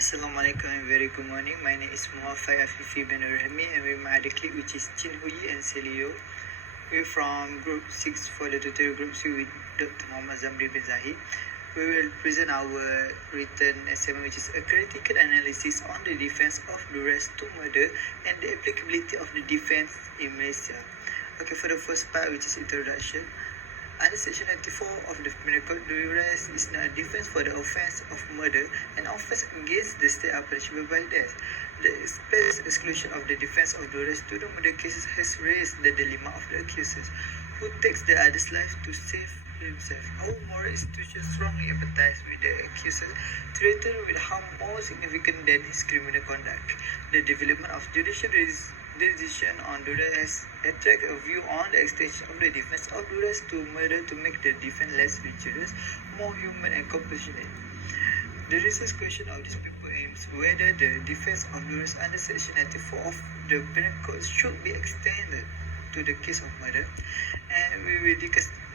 Assalamualaikum and very good morning. My name is Muhammad Afifi bin Rahmi and with my other clique which is Chin Hui and Celio. We're from Group 6 for the tutorial Group 2 with Dr. Muhammad Zamri bin Zahid. We will present our written assignment which is a critical analysis on the defense of duress to murder and the applicability of the defense in Malaysia. Okay, for the first part which is introduction. Under Section 94 of the Penal Code, duress is not a defense for the offence of murder. An offence against the state are punishable by death. The express exclusion of the defense of duress to the murder cases has raised the dilemma of the accusers, who takes the other's life to save himself. Our moral institutions strongly empathize with the accuser, threatened with harm more significant than his criminal conduct. The development of judicial decision on duress attract a view on the extension of the defense of duress to murder to make the defense less rigorous, more human and compassionate. The research question of this paper aims whether the defense of duress under Section 94 of the Penal Code should be extended to the case of murder, and we will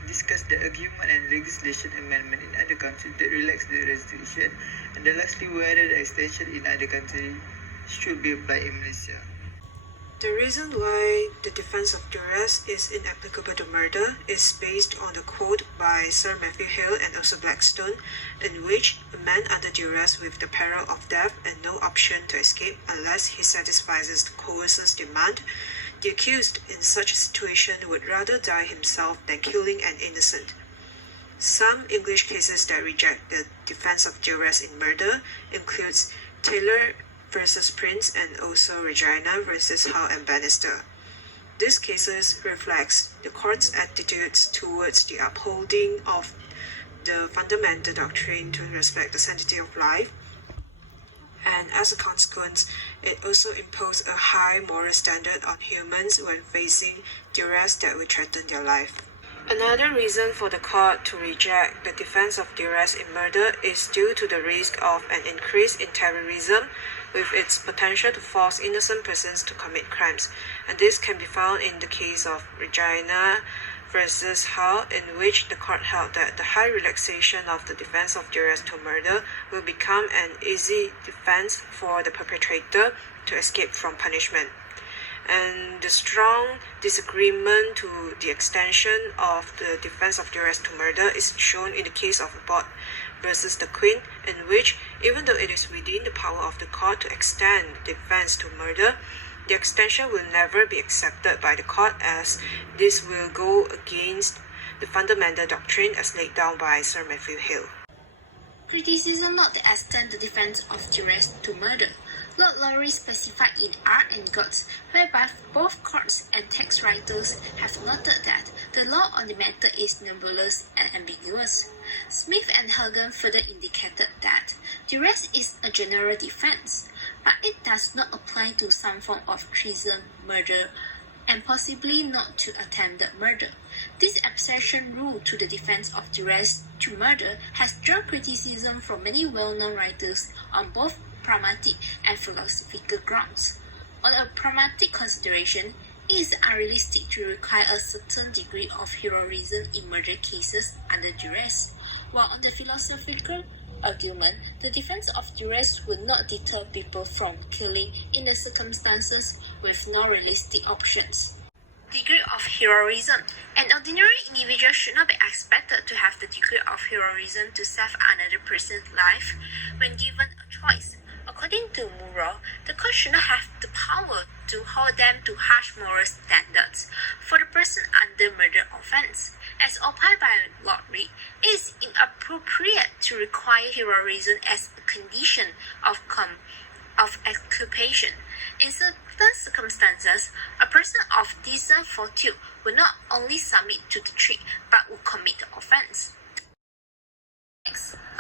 discuss the argument and legislation amendment in other countries that relax the restriction, and lastly whether the extension in other countries should be applied in Malaysia. The reason why the defense of duress is inapplicable to murder is based on a quote by Sir Matthew Hale and also Blackstone, in which a man under duress with the peril of death and no option to escape unless he satisfies the coercer's demand, the accused in such a situation would rather die himself than killing an innocent. Some English cases that reject the defense of duress in murder includes Taylor versus Prince and also Regina versus Howe and Bannister. These cases reflects the court's attitudes towards the upholding of the fundamental doctrine to respect the sanctity of life, and as a consequence, it also imposed a high moral standard on humans when facing duress that would threaten their life. Another reason for the court to reject the defense of duress in murder is due to the risk of an increase in terrorism with its potential to force innocent persons to commit crimes, and this can be found in the case of Regina versus Howe, in which the court held that the high relaxation of the defense of duress to murder will become an easy defense for the perpetrator to escape from punishment. And the strong disagreement to the extension of the defense of duress to murder is shown in the case of Abbott versus the Queen, in which, even though it is within the power of the court to extend the defense to murder, the extension will never be accepted by the court, as this will go against the fundamental doctrine as laid down by Sir Matthew Hale. Criticism not to extend the defense of duress to murder. Lord Lowry specified in Art and Gods, whereby both courts and text writers have noted that the law on the matter is nebulous and ambiguous. Smith and Hagen further indicated that duress is a general defense, but it does not apply to some form of treason, murder, and possibly not to attempted murder. This exception rule to the defense of duress to murder has drawn criticism from many well-known writers on both pragmatic and philosophical grounds. On a pragmatic consideration, it is unrealistic to require a certain degree of heroism in murder cases under duress, while on the philosophical argument, the defense of duress will not deter people from killing in the circumstances with no realistic options. Degree of heroism. An ordinary individual should not be expected to have the degree of heroism to save another person's life when given a choice. According to Murrow, the court should not have the power to hold them to harsh moral standards for the person under murder offence. As opined by Lord Reed, it is inappropriate to require heroism as a condition of exculpation. In certain circumstances, a person of decent fortune will not only submit to the trick but will commit the offence.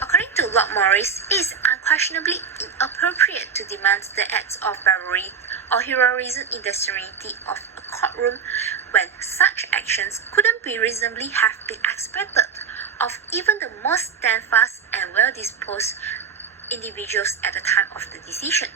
According to Lord Morris, it is unquestionably inappropriate to demand the acts of bravery or heroism in the serenity of a courtroom when such actions couldn't be reasonably have been expected of even the most steadfast and well-disposed individuals at the time of the decision.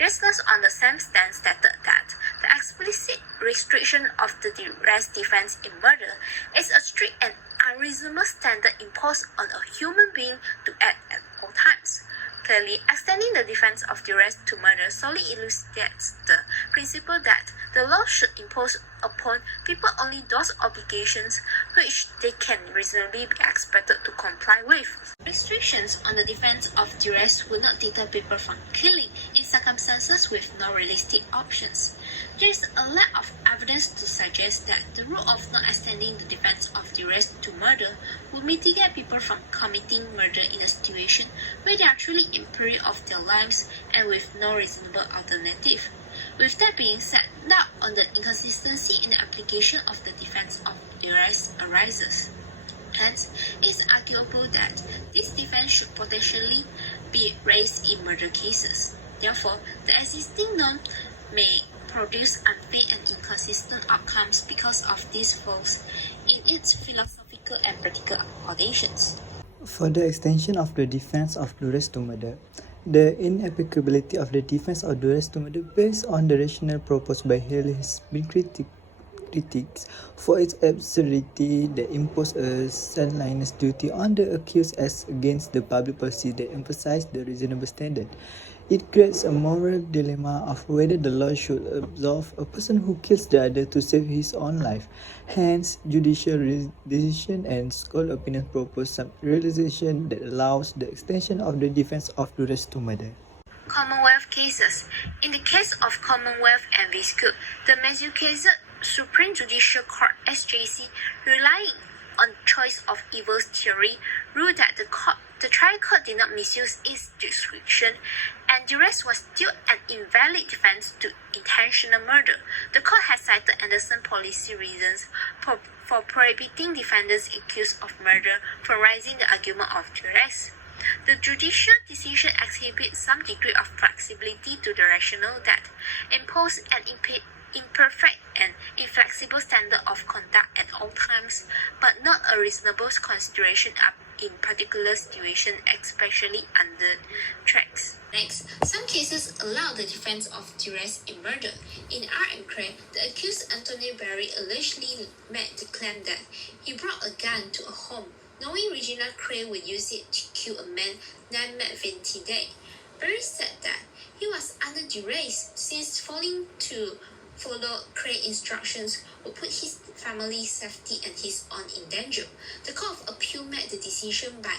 Restless on the same stand stated that the explicit restriction of the duress defense in murder is a strict and unreasonable standard imposed on a human being to act at all times. Clearly, extending the defense of duress to murder solely illustrates the principle that the law should impose upon people only those obligations which they can reasonably be expected to comply with. Restrictions on the defense of duress would not deter people from killing in circumstances with no realistic options. There is a lack of evidence to suggest that the rule of not extending the defense of duress to murder would mitigate people from committing murder in a situation where they are truly in peril of their lives and with no reasonable alternative. With that being said, doubt on the inconsistency in the application of the defense of duress arises. Hence, it is arguable that this defense should potentially be raised in murder cases. Therefore, the existing norm may produce unfair and inconsistent outcomes because of these flaws in its philosophical and practical applications. Further extension of the defense of duress to murder. The inapplicability of the defense of duress to murder based on the rationale proposed by Hale has been critiqued for its absurdity that imposes a sanctimonious duty on the accused as against the public policy that emphasizes the reasonable standard. It creates a moral dilemma of whether the law should absolve a person who kills the other to save his own life. Hence, judicial decision and scholar opinion propose some realization that allows the extension of the defense of duress to murder. Commonwealth cases. In the case of Commonwealth and Viscout, the Massachusetts Supreme Judicial Court (SJC), relying on choice of evils theory, ruled that the trial court did not misuse its discretion, and duress was still an invalid defense to intentional murder. The court has cited Anderson policy reasons for prohibiting defendants accused of murder from raising the argument of duress. The judicial decision exhibits some degree of flexibility to the rationale that impose an imperfect and inflexible standard of conduct at all times, but not a reasonable consideration in particular situations, especially under threats. Next, some cases allow the defense of duress in murder. In R. and Cray, the accused Anthony Berry allegedly made the claim that he brought a gun to a home, knowing Regina Cray would use it to kill a man named Vinci Day. Berry said that he was under duress since failing to follow Cray instructions would put his family's safety and his own in danger. The Court of Appeal made the decision by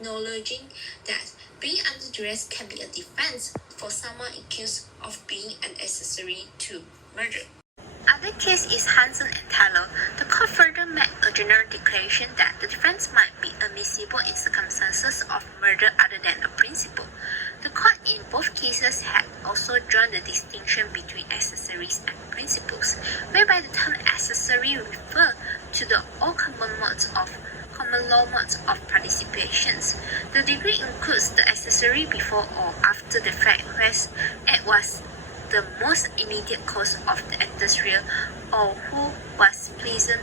acknowledging that being under duress can be a defense for someone accused of being an accessory to murder. Other case is Hansen and Taylor. The court further made a general declaration that the defense might be admissible in circumstances of murder other than a principle. The court in both cases had also drawn the distinction between accessories and principles, whereby the term accessory refers to the all common law modes of participations. The degree includes the accessory before or after the fact, whereas it was the most immediate cause of the adversarial or who was present,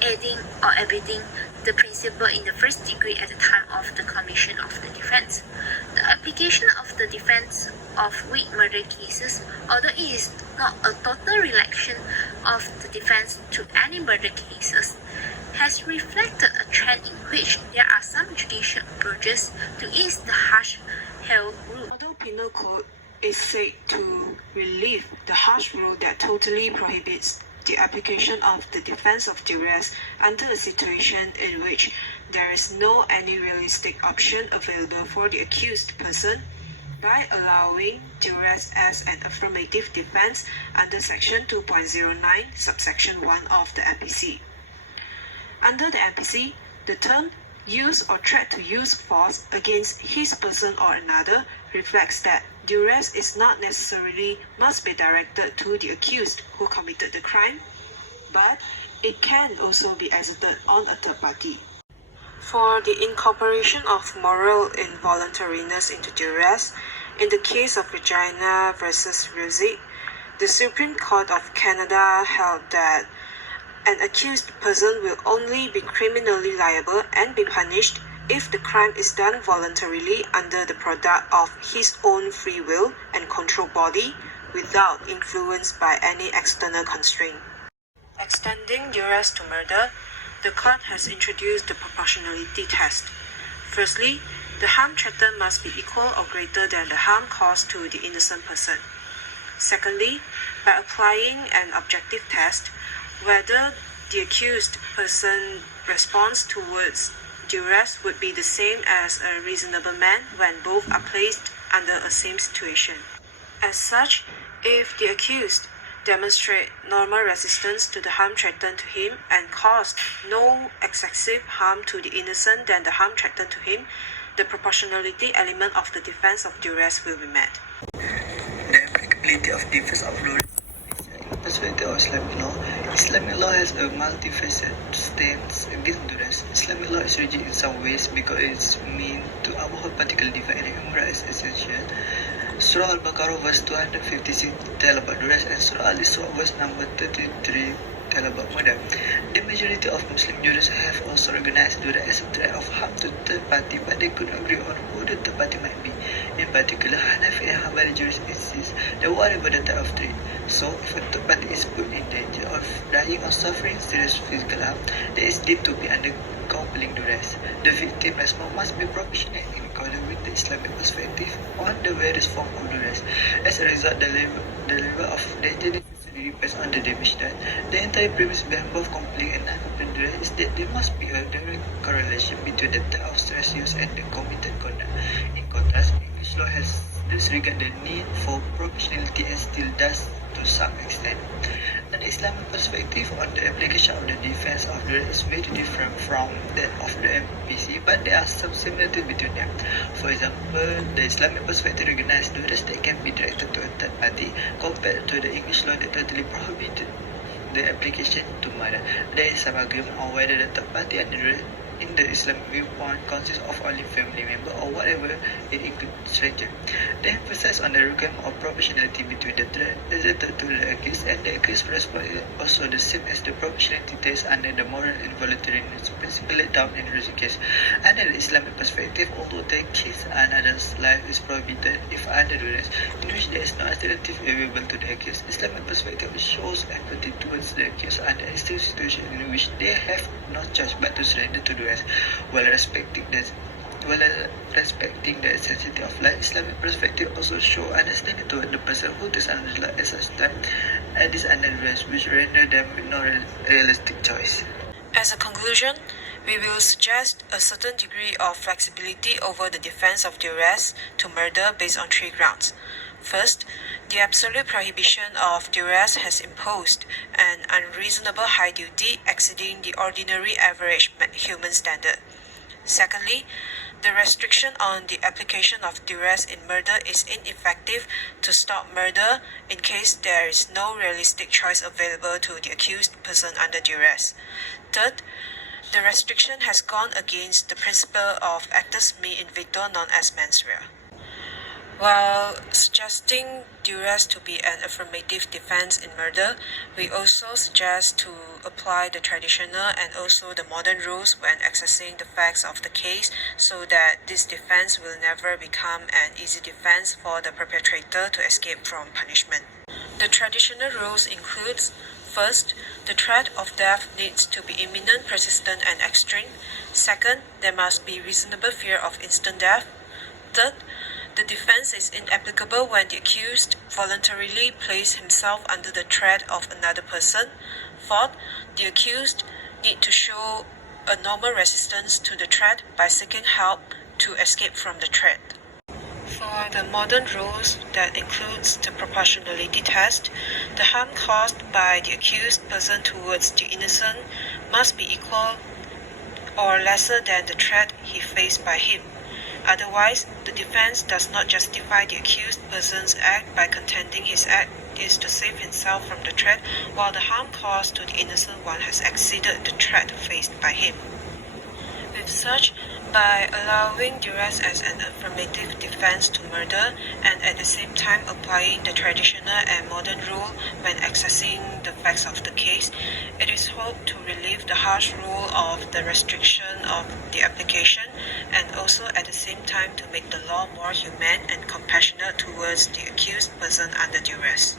aiding or abetting the principal in the first degree at the time of the commission of the defense. The application of the defense of weak murder cases, although it is not a total reelection of the defense to any murder cases, has reflected a trend in which there are some judicial approaches to ease the harsh held rule. Model Penal Code is said to relieve the harsh rule that totally prohibits the application of the defense of duress under a situation in which there is no any realistic option available for the accused person by allowing duress as an affirmative defense under Section 2.09, subsection 1 of the MPC. Under the MPC, the term use or threat to use force against his person or another reflects that duress is not necessarily must be directed to the accused who committed the crime, but it can also be exerted on a third party. For the incorporation of moral involuntariness into duress, in the case of Regina versus Ruzick, the Supreme Court of Canada held that an accused person will only be criminally liable and be punished if the crime is done voluntarily under the product of his own free will and controlled body without influence by any external constraint. Extending duress to murder, the court has introduced the proportionality test. Firstly, the harm threatened must be equal or greater than the harm caused to the innocent person. Secondly, by applying an objective test, whether the accused person response towards duress would be the same as a reasonable man when both are placed under a same situation. As such, if the accused demonstrate normal resistance to the harm threatened to him and caused no excessive harm to the innocent than the harm threatened to him, the proportionality element of the defense of duress will be met. The applicability of defense of duress perspective of Islamic law. Islamic law has a multifaceted stance against duress. Islamic law is rigid in some ways because it's meant to uphold particular defense and human rights essential. Surah Al-Baqarah verse 256 tell about duress and Surah Al-Isra verse number 33 tell about murder. The majority of Muslim jurists have also recognized duress as a threat of harm to third party, but they could not agree on who the third party might be. In particular, Hanafi and Hanbali jurists insist that whatever the type of threat, so if a third party is put in danger of dying or suffering serious physical harm, that is deemed to be under compelling duress. The victim response must be proportionate in accordance with the Islamic perspective on the various forms of duress. As a result, the level of danger necessarily depends on the damage done. The entire premise behind both compelling and non-compelling duress is that there must be a direct correlation between the type of stress used and the committed conduct. In contrast, English law has disregarded the need for proportionality and still does to some extent. An Islamic perspective on the application of the defense of duress is very different from that of the MPC, but there are some similarities between them. For example, the Islamic perspective recognizes duress that can be directed to a third party compared to the English law that totally prohibited the application to murder. There is some argument on whether the third party under duress in the Islamic viewpoint consists of only family member or whatever it includes stranger. They emphasize on the requirement of proportionality between the threat exerted to the accused and the accused response is also the same as the proportionality test under the moral involuntariness principle laid down in the case. Under the Islamic perspective, although the case another's life is prohibited if under duress, in which there is no alternative available to the accused, Islamic perspective shows empathy towards the accused under a situation in which they have no choice but to surrender to duress, while respecting the sanctity of life. Islamic perspective also show understanding toward the person who takes another's life at such time and this under duress, which render them no realistic choice. As a conclusion, we will suggest a certain degree of flexibility over the defense of duress to murder based on three grounds. First, the absolute prohibition of duress has imposed an unreasonable high duty exceeding the ordinary average human standard. Secondly, the restriction on the application of duress in murder is ineffective to stop murder in case there is no realistic choice available to the accused person under duress. Third, the restriction has gone against the principle of actus me in vito non est mens rea. While suggesting duress to be an affirmative defense in murder, we also suggest to apply the traditional and also the modern rules when accessing the facts of the case so that this defense will never become an easy defense for the perpetrator to escape from punishment. The traditional rules includes: first, the threat of death needs to be imminent, persistent, and extreme. Second, there must be reasonable fear of instant death. Third, the defense is inapplicable when the accused voluntarily places himself under the threat of another person. Fourth, the accused need to show a normal resistance to the threat by seeking help to escape from the threat. For the modern rules that includes the proportionality test, the harm caused by the accused person towards the innocent must be equal or lesser than the threat he faced by him. Otherwise, the defense does not justify the accused person's act by contending his act is to save himself from the threat, while the harm caused to the innocent one has exceeded the threat faced by him. With such, by allowing duress as an affirmative defense to murder and at the same time applying the traditional and modern rule when accessing the facts of the case, it is hoped to relieve the harsh rule of the restriction of the application and also at the same time to make the law more humane and compassionate towards the accused person under duress.